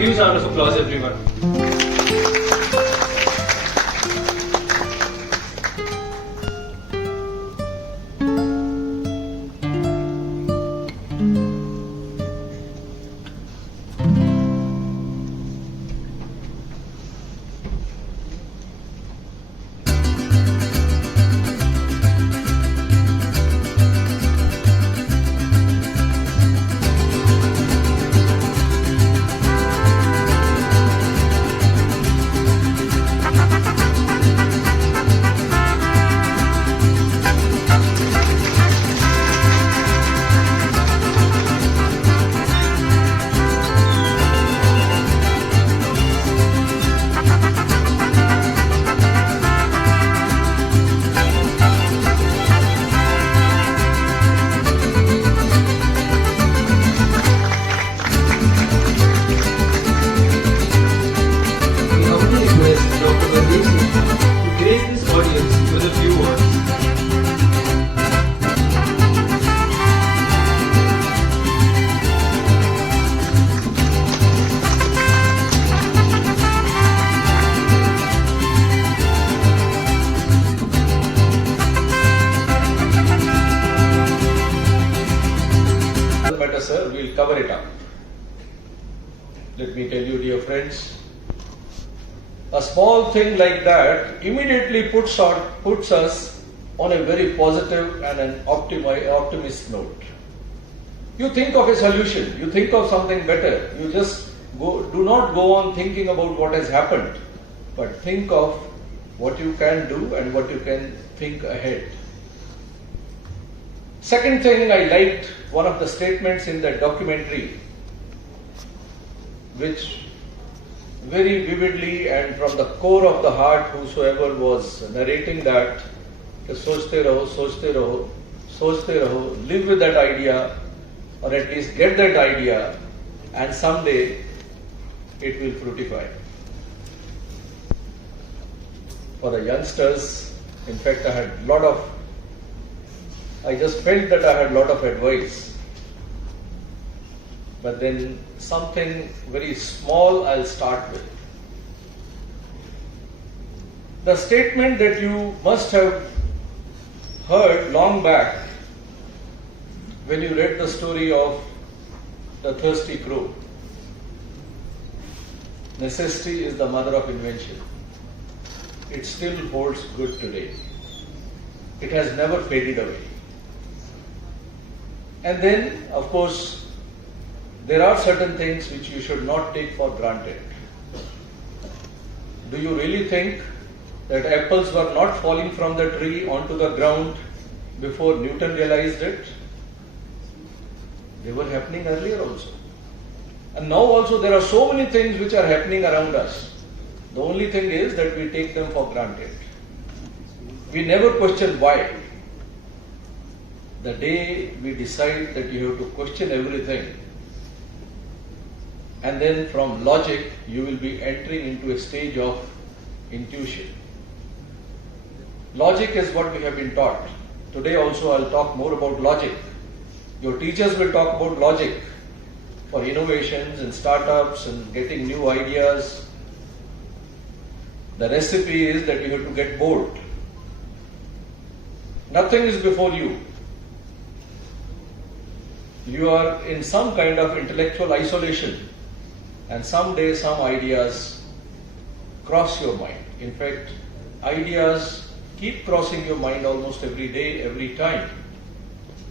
huge round of applause, everyone. Sir, we'll cover it up. Let me tell you, dear friends, a small thing like that immediately puts us on a very positive and an optimist note. You think of a solution, you think of something better, you just do not go on thinking about what has happened, but think of what you can do and what you can think ahead. Second thing, I liked one of the statements in that documentary, which very vividly and from the core of the heart, whosoever was narrating that, sochte raho, live with that idea, or at least get that idea, and someday it will fructify. For the youngsters, in fact, I just felt that I had a lot of advice. But then something very small I'll start with. The statement that you must have heard long back when you read the story of the thirsty crow. Necessity is the mother of invention. It still holds good today. It has never faded away. And then, of course, there are certain things which you should not take for granted. Do you really think that apples were not falling from the tree onto the ground before Newton realized it? They were happening earlier also. And now also there are so many things which are happening around us. The only thing is that we take them for granted. We never question why. The day we decide that you have to question everything, and then from logic you will be entering into a stage of intuition. Logic is what we have been taught. Today also I'll talk more about logic. Your teachers will talk about logic for innovations and startups and getting new ideas. The recipe is that you have to get bored. Nothing is before you. You are in some kind of intellectual isolation, and someday some ideas cross your mind. In fact, ideas keep crossing your mind almost every day, every time.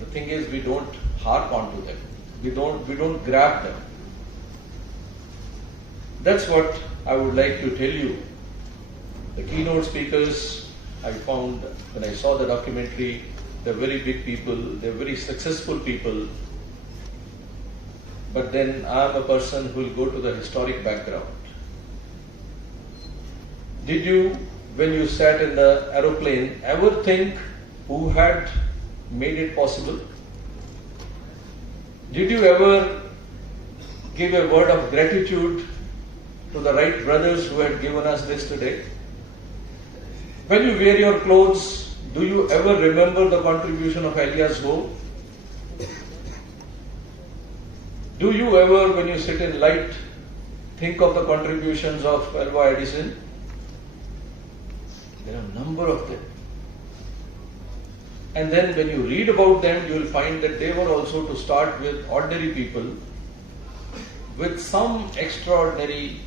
The thing is, we don't harp onto them. We don't grab them. That's what I would like to tell you. The keynote speakers, I found when I saw the documentary, they're very big people, they're very successful people. But then I am a person who will go to the historic background. Did you, when you sat in the aeroplane, ever think who had made it possible? Did you ever give a word of gratitude to the Wright brothers who had given us this today? When you wear your clothes, do you ever remember the contribution of Elias Howe? Do you ever, when you sit in light, Think of the contributions of Alva Edison. There are a number of them. And then when you read about them, you will find that they were also, to start with, ordinary people with some extraordinary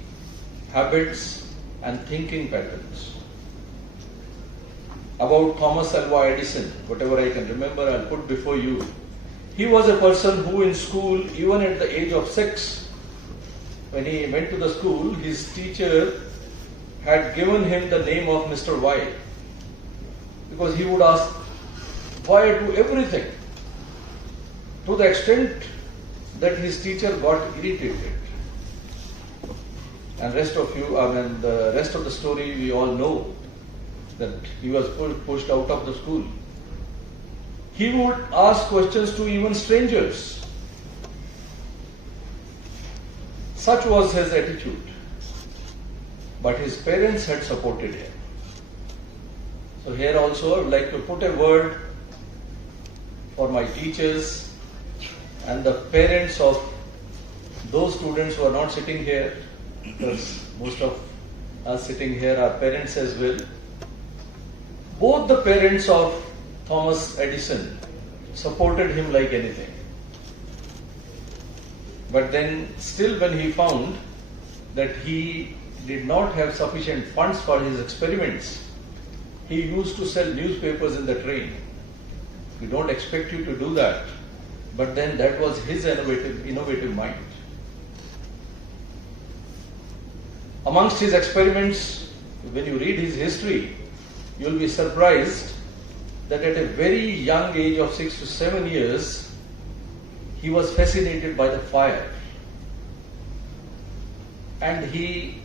habits and thinking patterns. About Thomas Alva Edison, whatever I can remember, I'll put before you. He was a person who in school, even at the age of 6, when he went to the school, his teacher had given him the name of Mr. Y. Because he would ask why to everything, to the extent that his teacher got irritated. And the rest of the story we all know, that he was pushed out of the school. He would ask questions to even strangers. Such was his attitude. But his parents had supported him. So here also I would like to put a word for my teachers and the parents of those students who are not sitting here, because most of us sitting here are parents as well. Both the parents of Thomas Edison supported him like anything. But then still, when he found that he did not have sufficient funds for his experiments, he used to sell newspapers in the train. We don't expect you to do that, but then that was his innovative mind. Amongst his experiments, when you read his history, you will be surprised that at a very young age of 6 to 7 years, he was fascinated by the fire. And he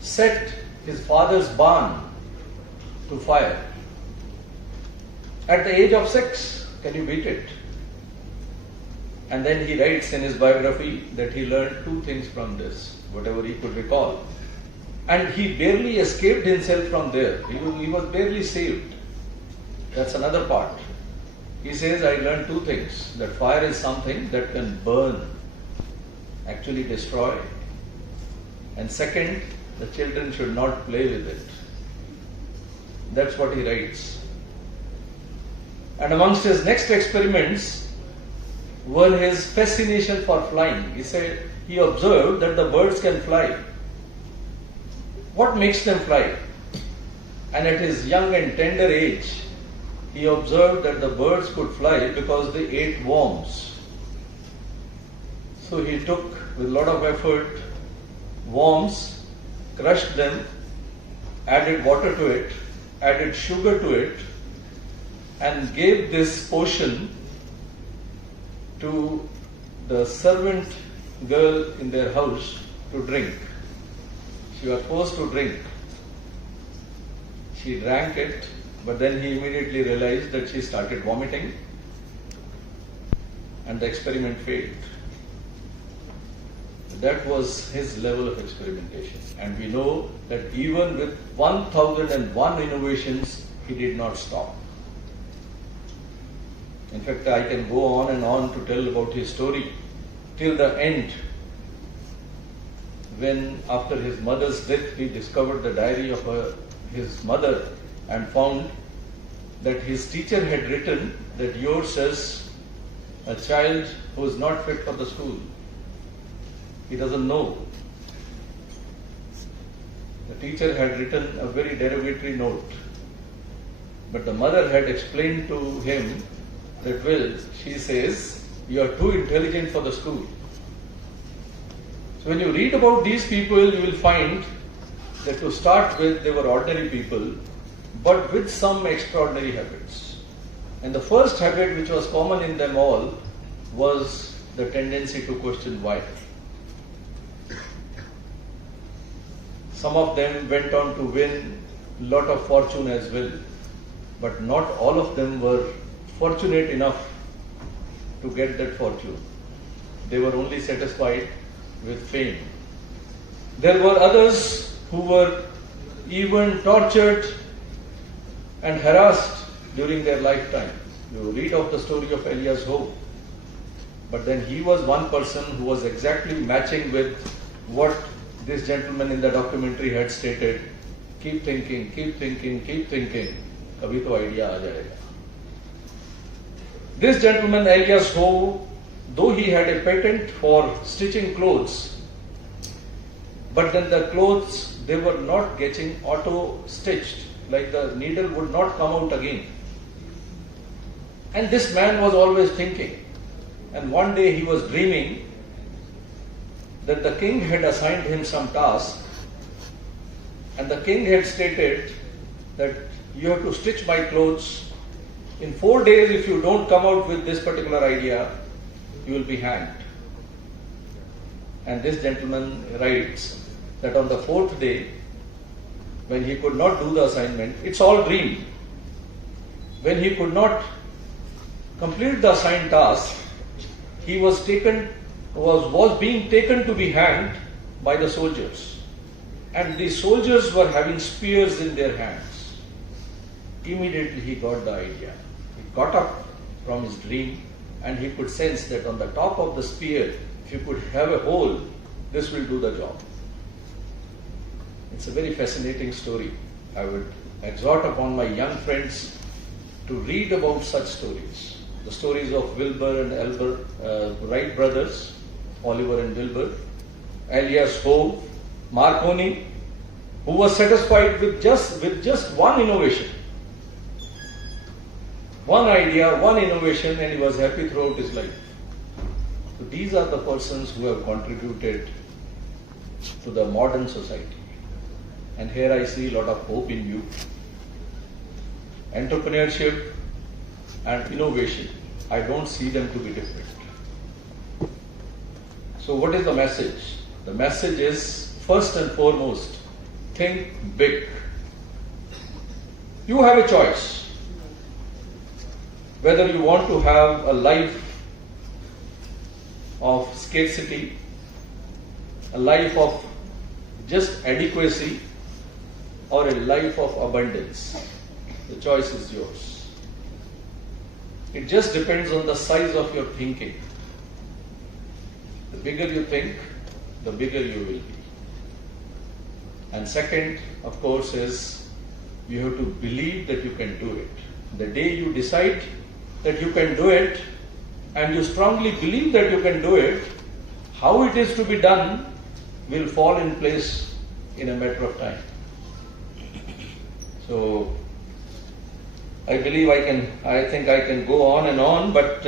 set his father's barn to fire. At the age of 6, can you beat it? And then he writes in his biography that he learned 2 things from this, whatever he could recall. And he barely escaped himself from there. He was barely saved. That's another part. He says, I learned 2 things. That fire is something that can burn, actually destroy. And second, the children should not play with it. That's what he writes. And amongst his next experiments were his fascination for flying. He said, he observed that the birds can fly. What makes them fly? And at his young and tender age, he observed that the birds could fly because they ate worms. So he took, with a lot of effort, worms, crushed them, added water to it, added sugar to it, and gave this potion to the servant girl in their house to drink. She was forced to drink. She drank it, but then he immediately realized that she started vomiting, and the experiment failed. That was his level of experimentation. And we know that even with 1001 innovations, he did not stop. In fact, I can go on and on to tell about his story till the end, when after his mother's death he discovered the diary of his mother and found that his teacher had written that yours is a child who is not fit for the school. He doesn't know. The teacher had written a very derogatory note, but the mother had explained to him that, well, she says, you are too intelligent for the school. So when you read about these people, you will find that to start with, they were ordinary people, but with some extraordinary habits. And the first habit which was common in them all was the tendency to question why. Some of them went on to win a lot of fortune as well, but not all of them were fortunate enough to get that fortune. They were only satisfied with fame. There were others who were even tortured and harassed during their lifetime. You read of the story of Elias Hope, but then he was one person who was exactly matching with what this gentleman in the documentary had stated, keep thinking, keep thinking, keep thinking, kabhi to idea aa jayega. This gentleman, alias Ho, though he had a patent for stitching clothes, but then the clothes, they were not getting auto stitched, like the needle would not come out again. And this man was always thinking. And one day he was dreaming that the king had assigned him some task, and the king had stated that you have to stitch my clothes. In 4 days, if you don't come out with this particular idea, you will be hanged. And this gentleman writes that on the 4th day, when he could not do the assignment, it's all dream. When he could not complete the assigned task, he was being taken to be hanged by the soldiers. And the soldiers were having spears in their hands. Immediately he got the idea. He got up from his dream and he could sense that on the top of the spear, if you could have a hole, this will do the job. It's a very fascinating story. I would exhort upon my young friends to read about such stories. The stories of Wilbur and Albert Wright brothers, Oliver and Wilbur, alias Ho, Marconi, who was satisfied with just one innovation, one idea, one innovation, and he was happy throughout his life. So these are the persons who have contributed to the modern society. And here I see a lot of hope in you. Entrepreneurship and innovation, I don't see them to be different. So what is the message? The message is, first and foremost, think big. You have a choice. Whether you want to have a life of scarcity, a life of just adequacy, or a life of abundance. The choice is yours. It just depends on the size of your thinking. The bigger you think, the bigger you will be. And second, of course, is you have to believe that you can do it. The day you decide that you can do it, and you strongly believe that you can do it, how it is to be done will fall in place in a matter of time. So, I believe I think I can go on and on, but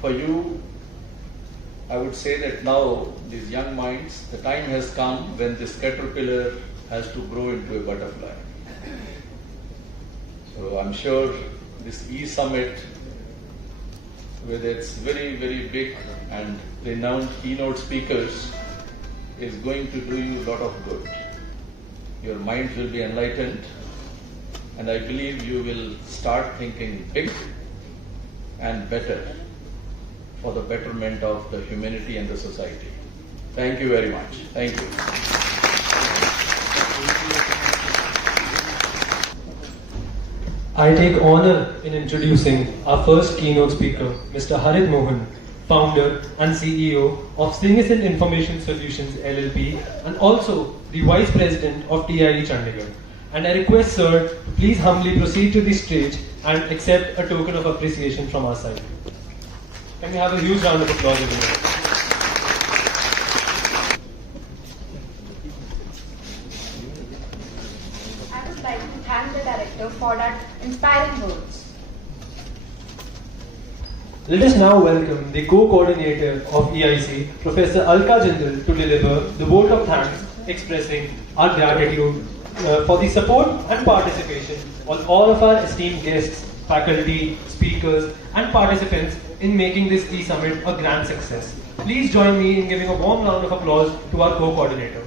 for you, I would say that now, these young minds, the time has come when this caterpillar has to grow into a butterfly. So I'm sure this E-Summit, with its very, very big and renowned keynote speakers, is going to do you a lot of good. Your minds will be enlightened, and I believe you will start thinking big and better for the betterment of the humanity and the society. Thank you very much. Thank you. I take honor in introducing our first keynote speaker, Mr. Harit Mohan, founder and CEO of Signison Information Solutions LLP, and also the Vice President of TIE Chandigarh. And I request Sir to please humbly proceed to the stage and accept a token of appreciation from our side. Can we have a huge round of applause, everyone? I would like to thank the director for that inspiring words. Let us now welcome the co-coordinator of EIC, Professor Alka Jindal, to deliver the vote of thanks, expressing our gratitude for the support and participation of all of our esteemed guests, faculty, speakers, and participants in making this E-Summit a grand success. Please join me in giving a warm round of applause to our co-coordinator.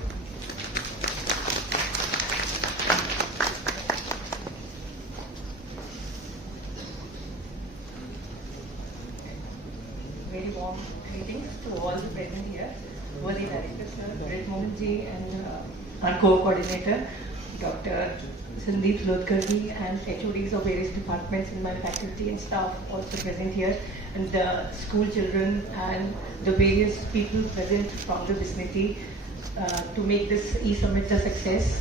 Very warm greetings to all the present here, worthy director Sir Harit Mohan ji and our co-coordinator Dr. Sandeep Lodkar ji, and HODs of various departments in my faculty and staff also present here, and the school children and the various people present from the vicinity. to make this e-summit a success,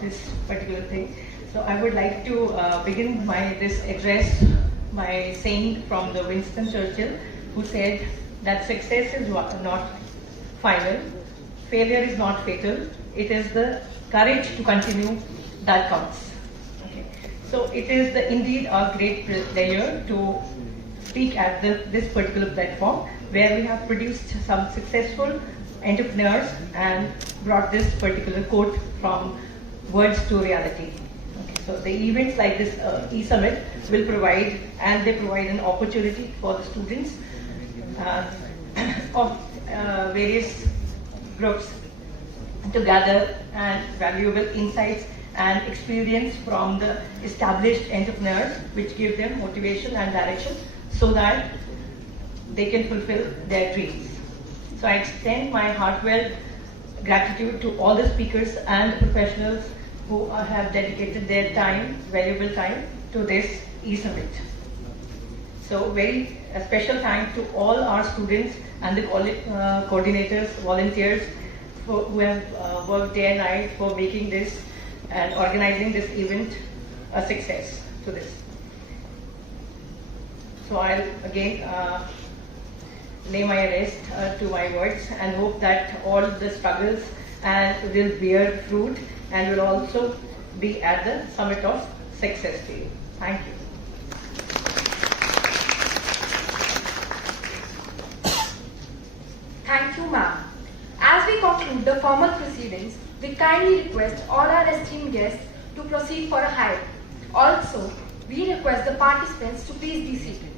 this particular thing. So I would like to begin this address by saying from the Winston Churchill, who said that success is not final, failure is not fatal, it is the courage to continue that counts. Okay. So it is indeed a great pleasure to speak at this particular platform where we have produced some successful entrepreneurs and brought this particular quote from words to reality. Okay. So the events like this e-summit will provide an opportunity for the students of various groups to gather and valuable insights and experience from the established entrepreneurs, which give them motivation and direction so that they can fulfill their dreams. So I extend my heartfelt gratitude to all the speakers and professionals who have dedicated their time, valuable time, to this e-summit. So a special thanks to all our students and the coordinators, volunteers who have worked day and night for making this and organizing this event a success to this. So I'll again lay my rest to my words and hope that all the struggles will bear fruit and will also be at the summit of success to you. Thank you. Thank you, ma'am. As we conclude the formal proceedings, we kindly request all our esteemed guests to proceed for a hike. Also, we request the participants to please be seated.